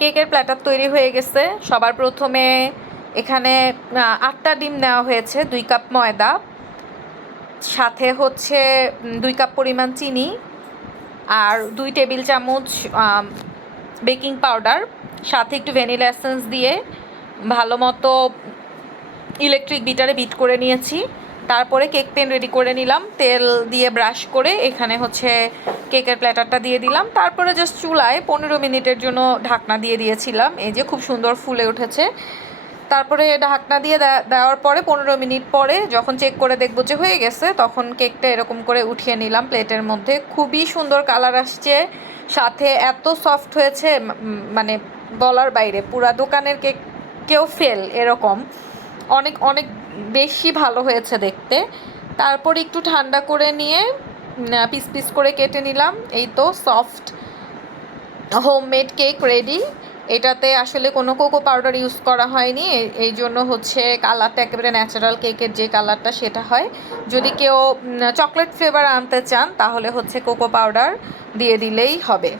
কেকের প্ল্যাটার তৈরি হয়ে গেছে। সবার প্রথমে এখানে 8টা ডিম নেওয়া হয়েছে, 2 কাপ ময়দা, সাথে হচ্ছে 2 কাপ পরিমাণ চিনি, আর 2 টেবিল চামচ বেকিং পাউডার, সাথে একটু ভ্যানিলা এসেন্স দিয়ে ভালো মতো ইলেকট্রিক বিটারে বিট করে নিয়েছি। তারপরে কেক প্যান রেডি করে নিলাম, তেল দিয়ে ব্রাশ করে এখানে হচ্ছে কেকের প্ল্যাটারটা দিয়ে দিলাম। তারপরে জাস্ট চুলায় 15 মিনিটের জন্য ঢাকনা দিয়ে দিয়েছিলাম। এই যে খুব সুন্দর ফুলে উঠেছে। তারপরে ঢাকনা দিয়ে দেওয়ার পরে 15 মিনিট পরে যখন চেক করে দেখবো যে হয়ে গেছে, তখন কেকটা এরকম করে উঠিয়ে নিলাম প্লেটের মধ্যে। খুবই সুন্দর কালার আসছে, সাথে এত সফট হয়েছে মানে বলার বাইরে। পুরা দোকানের কেক ফেল এরকম, অনেক অনেক বেশি ভালো হয়েছে দেখতে। তারপর একটু ঠান্ডা করে নিয়ে পিস পিস করে কেটে নিলাম। এই তো সফট হোমমেড কেক রেডি। এটাতে আসলে কোনো কোকো পাউডার ইউজ করা হয়নি, এই জন্য হচ্ছে কালারটা একেবারে ন্যাচারাল কেকের যে কালারটা সেটা হয়। যদি কেউ চকলেট ফ্লেভার আনতে চান তাহলে হচ্ছে কোকো পাউডার দিয়ে দিলেই হবে।